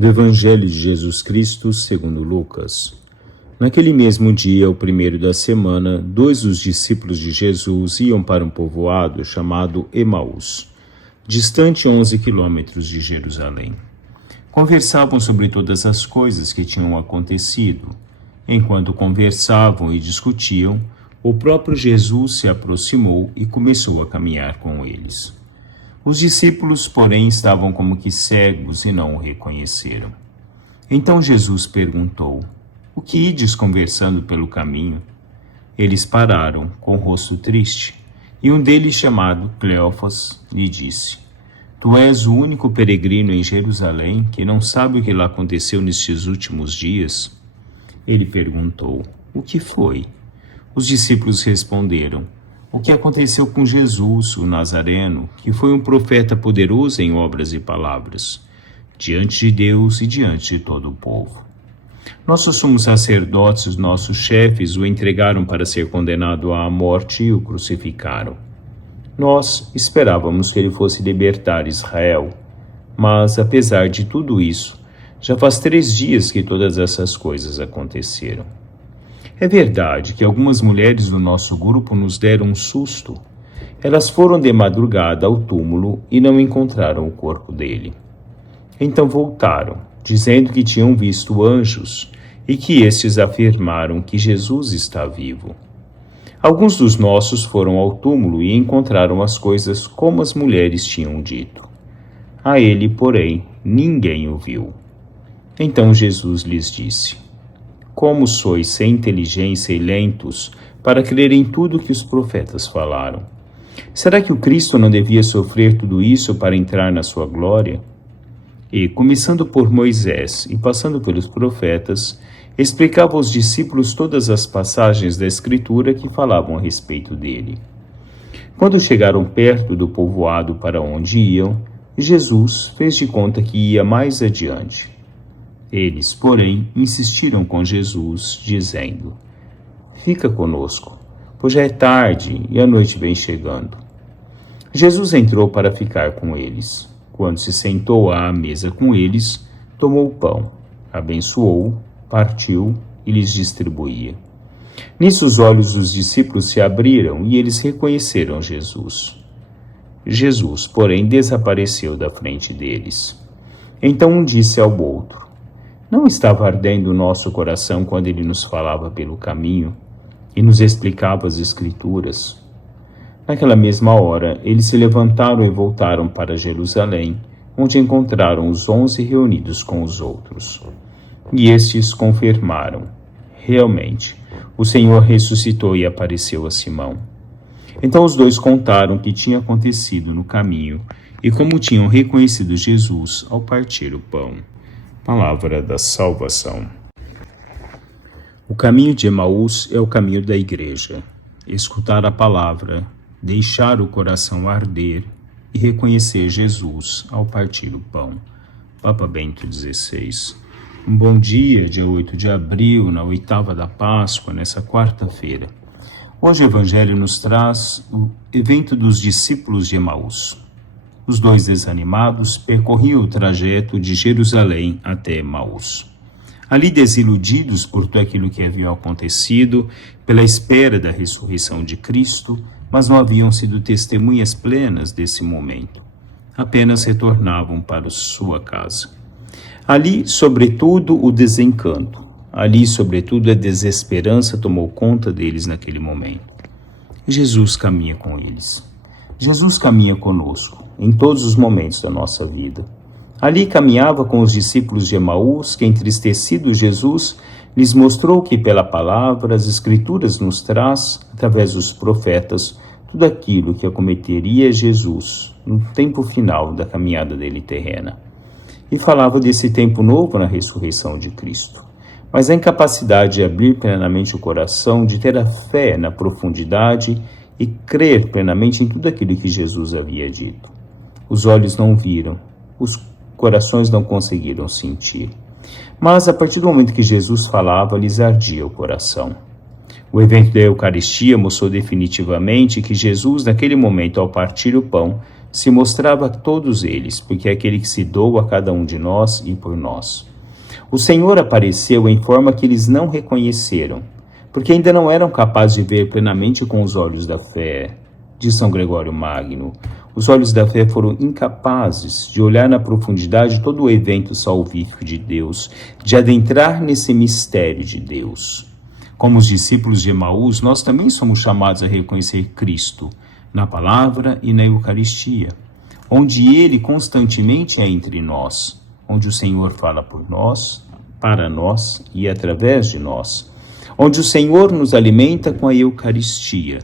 Do Evangelho de Jesus Cristo segundo Lucas. Naquele mesmo dia, o primeiro da semana, 2 dos discípulos de Jesus iam para um povoado chamado Emaús, distante 11 quilômetros de Jerusalém. Conversavam sobre todas as coisas que tinham acontecido. Enquanto conversavam e discutiam, o próprio Jesus se aproximou e começou a caminhar com eles. Os discípulos, porém, estavam como que cegos e não o reconheceram. Então Jesus perguntou: "O que ides conversando pelo caminho?" Eles pararam, com o rosto triste, e um deles, chamado Cleófas, lhe disse: "Tu és o único peregrino em Jerusalém que não sabe o que lá aconteceu nestes últimos dias?" Ele perguntou: "O que foi?" Os discípulos responderam: "O que aconteceu com Jesus, o Nazareno, que foi um profeta poderoso em obras e palavras, diante de Deus e diante de todo o povo. Nossos sumos sacerdotes, os nossos chefes, o entregaram para ser condenado à morte e o crucificaram. Nós esperávamos que ele fosse libertar Israel, mas, apesar de tudo isso, já faz 3 dias que todas essas coisas aconteceram. É verdade que algumas mulheres do nosso grupo nos deram um susto. Elas foram de madrugada ao túmulo e não encontraram o corpo dele. Então voltaram, dizendo que tinham visto anjos e que estes afirmaram que Jesus está vivo. Alguns dos nossos foram ao túmulo e encontraram as coisas como as mulheres tinham dito. A ele, porém, ninguém o viu." Então Jesus lhes disse: "Como sois sem inteligência e lentos para crer em tudo que os profetas falaram? Será que o Cristo não devia sofrer tudo isso para entrar na sua glória?" E, começando por Moisés e passando pelos profetas, explicava aos discípulos todas as passagens da Escritura que falavam a respeito dele. Quando chegaram perto do povoado para onde iam, Jesus fez de conta que ia mais adiante. Eles, porém, insistiram com Jesus, dizendo: "Fica conosco, pois já é tarde e a noite vem chegando." Jesus entrou para ficar com eles. Quando se sentou à mesa com eles, tomou o pão, abençoou, partiu e lhes distribuía. Nisso os olhos dos discípulos se abriram e eles reconheceram Jesus. Jesus, porém, desapareceu da frente deles. Então um disse ao outro: "Não estava ardendo o nosso coração quando ele nos falava pelo caminho e nos explicava as Escrituras?" Naquela mesma hora, eles se levantaram e voltaram para Jerusalém, onde encontraram os 11 reunidos com os outros. E estes confirmaram: "Realmente, o Senhor ressuscitou e apareceu a Simão." Então os dois contaram o que tinha acontecido no caminho e como tinham reconhecido Jesus ao partir o pão. Palavra da salvação. O caminho de Emaús é o caminho da igreja. Escutar a palavra, deixar o coração arder e reconhecer Jesus ao partir o pão. Papa Bento XVI. Um bom dia, dia 8 de abril, na 8ª da Páscoa, nessa quarta-feira. Hoje o Evangelho nos traz o evento dos discípulos de Emaús. Os 2 desanimados percorriam o trajeto de Jerusalém até Emaús. Ali desiludidos por tudo aquilo que havia acontecido, pela espera da ressurreição de Cristo, mas não haviam sido testemunhas plenas desse momento. Apenas retornavam para sua casa. Ali, sobretudo, o desencanto. Ali, sobretudo, a desesperança tomou conta deles naquele momento. Jesus caminha com eles. Jesus caminha conosco, em todos os momentos da nossa vida. Ali caminhava com os discípulos de Emaús, que, entristecido Jesus, lhes mostrou que pela palavra as Escrituras nos traz, através dos profetas, tudo aquilo que acometeria Jesus no tempo final da caminhada dele terrena. E falava desse tempo novo na ressurreição de Cristo. Mas a incapacidade de abrir plenamente o coração, de ter a fé na profundidade e crer plenamente em tudo aquilo que Jesus havia dito. Os olhos não viram, os corações não conseguiram sentir. Mas a partir do momento que Jesus falava, lhes ardia o coração. O evento da Eucaristia mostrou definitivamente que Jesus, naquele momento, ao partir o pão, se mostrava a todos eles, porque é aquele que se doa a cada um de nós e por nós. O Senhor apareceu em forma que eles não reconheceram, porque ainda não eram capazes de ver plenamente com os olhos da fé. Diz São Gregório Magno, os olhos da fé foram incapazes de olhar na profundidade todo o evento salvífico de Deus, de adentrar nesse mistério de Deus. Como os discípulos de Emaús, nós também somos chamados a reconhecer Cristo na palavra e na Eucaristia, onde Ele constantemente é entre nós, onde o Senhor fala por nós, para nós e através de nós, onde o Senhor nos alimenta com a Eucaristia,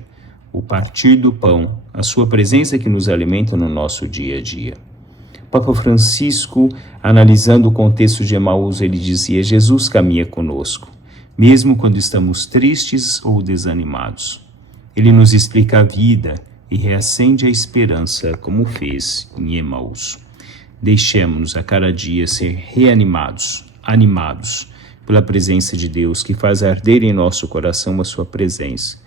o partir do pão, a sua presença que nos alimenta no nosso dia a dia. Papa Francisco, analisando o contexto de Emaús, ele dizia: Jesus caminha conosco, mesmo quando estamos tristes ou desanimados. Ele nos explica a vida e reacende a esperança, como fez em Emaús. Deixemos-nos a cada dia ser reanimados, animados pela presença de Deus, que faz arder em nosso coração a sua presença,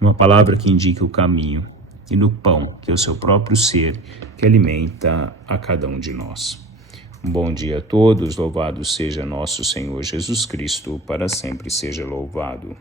numa palavra que indica o caminho, e no pão, que é o seu próprio ser, que alimenta a cada um de nós. Um bom dia a todos, louvado seja nosso Senhor Jesus Cristo, para sempre seja louvado.